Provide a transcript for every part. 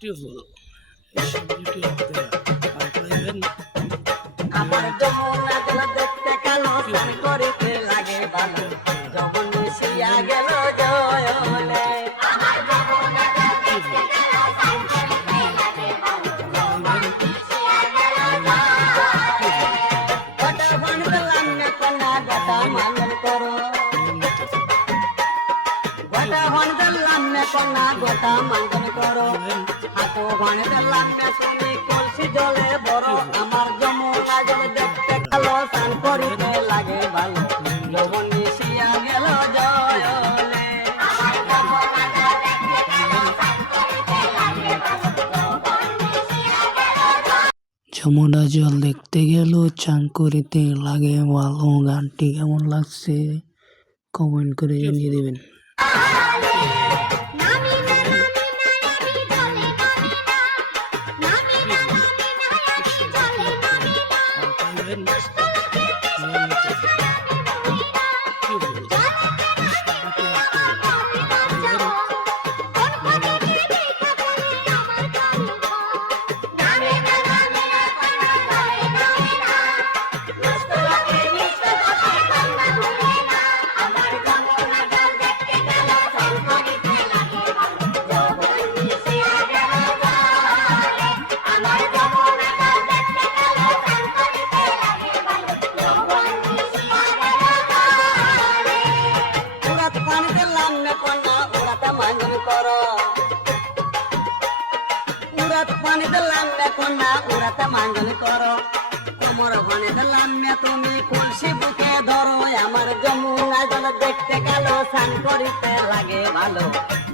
Beautiful এই সবজিটি আপনারা আর পাইবেন আমার যমুনা জল দেখতে কালো স্নান করিতে লাগে ভালো যখন মিশিয়া গেল জয়লে আমার যমুনা জল দেখতে কালো স্নান করিতে লাগে ভালো যখন মিশিয়া গেল জয়লে গোটা বন দিলাম না কন্যা গোটা মাঙ্গল করো গোটা বন দিলাম না কন্যা গোটা মাঙ্গল করো হাতো বন দিলাম না তুমি কলসি জলে বড় আমার যমুনা জল দেখতে কালো স্নান করিতে লাগে ভালো যখন মিশিয়া গেল জয়লে আমার যমুনা জল দেখতে কালো স্নান করিতে লাগে ভালো যখন মিশিয়া গেল যমুনা জল দেখতে গেল চান করিতে লাগে ভালো। গানটি কেমন লাগছে কমেন্ট করে জানিয়ে দেবেন। পানি দিলাম না কন্যা উড়াতে মাঙ্গল করো তোমার পানি দিলাম না তুমি কলসি বুকে ধরো আমার যমুনা জল দেখতে গেল স্নান করিতে লাগে ভালো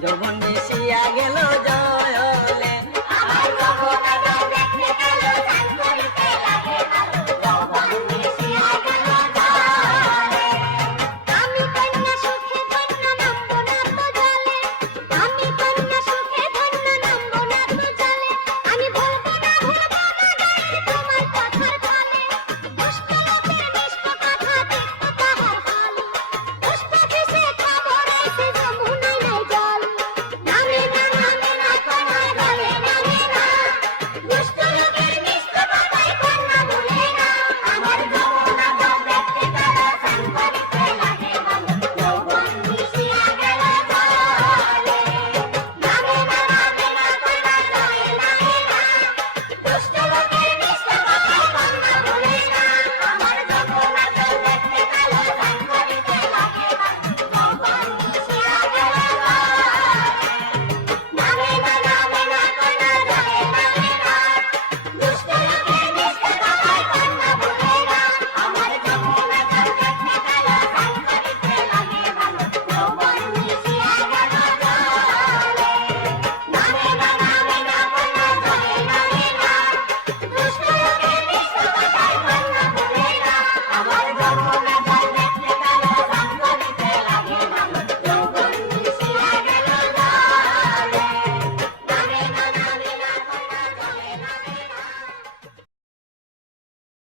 যখন মিশিয়া গেল জয়